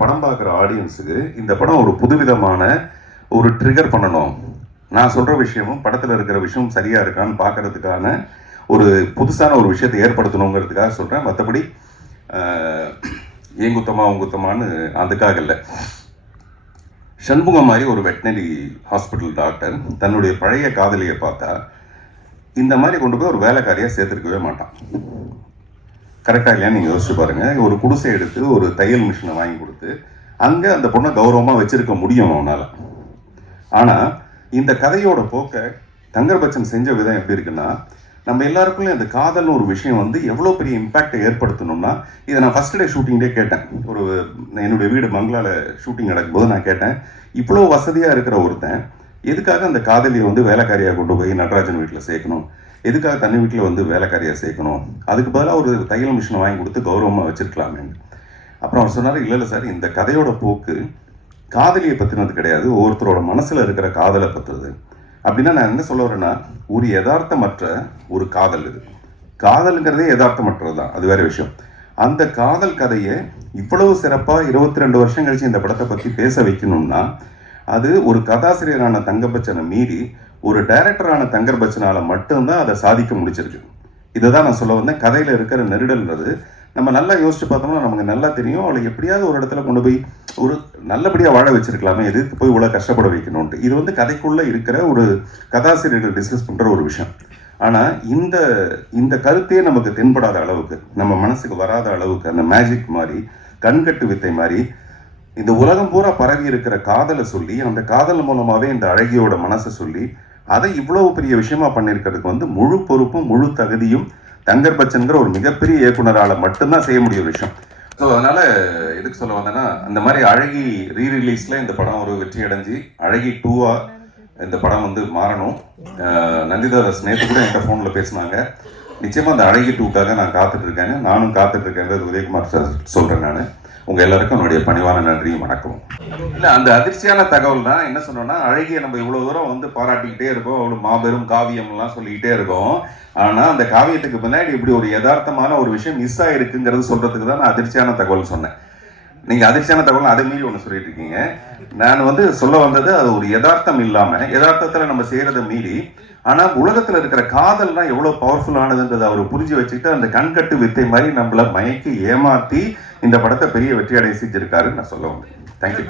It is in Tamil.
படம் பார்க்குற ஆடியன்ஸுக்கு இந்த படம் ஒரு புதுவிதமான ஒரு ட்ரிகர் பண்ணணும். நான் சொல்கிற விஷயமும் படத்தில் இருக்கிற விஷயம் சரியாக இருக்கான்னு பார்க்கறதுக்கான ஒரு புதுசான ஒரு விஷயத்தை ஏற்படுத்தணுங்கிறதுக்காக சொல்கிறேன் மற்றபடி ஏங்குத்தமா உங்குத்தமானு அதுக்காக இல்லை. சண்முகம் மாதிரி ஒரு வெட்டினரி ஹாஸ்பிட்டல் டாக்டர் தன்னுடைய பழைய காதலியை பார்த்தா இந்த மாதிரி கொண்டு போய் ஒரு வேலைக்காரியாக சேர்த்துருக்கவே மாட்டான். கரெக்டாக இல்லையான்னு நீங்கள் யோசிச்சு பாருங்கள் ஒரு குடிசை எடுத்து ஒரு தையல் மிஷினை வாங்கி கொடுத்து அங்கே அந்த பொண்ணை கௌரவமாக வச்சுருக்க முடியும் அவனால். ஆனால் இந்த கதையோட போக்கை தங்கர்பச்சன் செஞ்ச விதம் எப்படி இருக்குன்னா நம்ம எல்லாருக்குள்ளேயும் அந்த காதல்னு ஒரு விஷயம் வந்து எவ்வளோ பெரிய இம்பேக்டை ஏற்படுத்தணும்னா இதை நான் ஃபஸ்ட் டே ஷூட்டிங்லேயே கேட்டேன். ஒரு என்னுடைய வீடு மங்களால ஷூட்டிங் நடக்கும்போது நான் கேட்டேன். இவ்வளோ வசதியாக இருக்கிற ஒருத்தன் எதுக்காக அந்த காதலியை வந்து வேலைக்காரியாக கொண்டு போய் நடராஜன் வீட்டில் சேர்க்கணும்? எதுக்காக தண்ணி வீட்டில் வந்து வேலைக்காரியாக சேர்க்கணும்? அதுக்கு பதிலாக ஒரு தையல் மிஷினை வாங்கி கொடுத்து கௌரவமாக வச்சிருக்கலாமே. அப்புறம் அவர் சொன்னார் இல்லை இல்லை சார் இந்த கதையோட போக்கு காதலியை பற்றினது கிடையாது. ஒவ்வொருத்தரோட மனசில் இருக்கிற காதலை பற்றுறது அப்படின்னா நான் என்ன சொல்ல வரேன்னா ஒரு யதார்த்தமற்ற ஒரு காதல் இது. காதலுங்கிறதே யதார்த்தமற்றது தான் அது வேற விஷயம். அந்த காதல் கதையை இவ்வளவு சிறப்பாக இருபத்தி ரெண்டு வருஷம் கழிச்சு இந்த படத்தை பற்றி பேச வைக்கணும்னா அது ஒரு கதாசிரியரான தங்கபச்சனை மீறி ஒரு டைரக்டரான தங்கர்பச்சனால மட்டும்தான் அதை சாதிக்க முடிச்சிருக்கு இதை தான் நான் சொல்ல வந்தேன். கதையில் இருக்கிற நெருடல்ன்றது நம்ம நல்லா யோசிச்சு பார்த்தோம்னா நமக்கு நல்லா தெரியும். அவளை எப்படியாவது ஒரு இடத்துல கொண்டு போய் ஒரு நல்லபடியாக வாழ வச்சிருக்கலாமே எதுக்கு போய் இவ்வளோ கஷ்டப்பட வைக்கணும்ட்டு இது வந்து கதைக்குள்ளே இருக்கிற ஒரு கதாசிரியர்கள் டிஸ்கஸ் பண்ணுற ஒரு விஷயம். ஆனால் இந்த இந்த கருத்தே நமக்கு தென்படாத அளவுக்கு நம்ம மனசுக்கு வராத அளவுக்கு அந்த மேஜிக் மாதிரி கண்கட்டு வித்தை மாதிரி இந்த உலகம் பூரா பரவி இருக்கிற காதலை சொல்லி அந்த காதல் மூலமாவே இந்த அழகியோட மனசை சொல்லி அதை இவ்வளவு பெரிய விஷயமா பண்ணியிருக்கிறதுக்கு வந்து முழு பொறுப்பும் முழு தகுதியும் தங்கர் பச்சன்கிற ஒரு மிகப்பெரிய இயக்குனரால மட்டும்தான் செய்ய முடிய விஷயம். ஸோ அதனால எதுக்கு சொல்ல வந்தேன்னா அந்த மாதிரி அழகி ரீ ரிலீஸ்ல இந்த படம் ஒரு வெற்றி அடைஞ்சு அழகி டூவா இந்த படம் வந்து மாறணும். அஹ் நந்திதாஸ் நேற்று கூட என்கிட்ட ஃபோனில் பேசினாங்க. நிச்சயமா அந்த அழகி டூக்காக நான் காத்துட்டு இருக்கேன் நானும் காத்துட்டு இருக்கேன் உதயகுமார் சார் சொல்றேன் நான். உங்க எல்லாருக்கும் என்னுடைய பணிவான நன்றியும் வணக்கம் இல்ல அந்த அதிர்ச்சியான தகவல் தான் என்ன சொன்னோம்னா அழகிய நம்ம இவ்வளவு தூரம் வந்து பாராட்டிக்கிட்டே இருக்கோம். அவ்வளவு மாபெரும் காவியம் எல்லாம் சொல்லிக்கிட்டே இருக்கோம். ஆனா அந்த காவியத்துக்கு பின்னாடி இப்படி ஒரு யதார்த்தமான ஒரு விஷயம் மிஸ் ஆயிருக்குங்கிறது சொல்றதுக்கு தான் நான் அதிர்ச்சியான தகவல் சொன்னேன். நீங்க அதிர்ச்சியான தகவல் அதை மீறி ஒன்று சொல்லிட்டு இருக்கீங்க. நான் வந்து சொல்ல வந்தது அது ஒரு யதார்த்தம் இல்லாம யதார்த்தத்துல நம்ம செய்யறதை மீறி ஆனா உலகத்துல இருக்கிற காதல்னா எவ்வளவு பவர்ஃபுல்லானதுன்றதை அவர் புரிஞ்சு வச்சுக்கிட்டு அந்த கண்கட்டு வித்தை மாதிரி நம்மள மயக்கி ஏமாத்தி இந்த படத்தை பெரிய வெற்றியடை செஞ்சிருக்காருன்னு நான் சொல்ல வந்தேன். தேங்க்யூ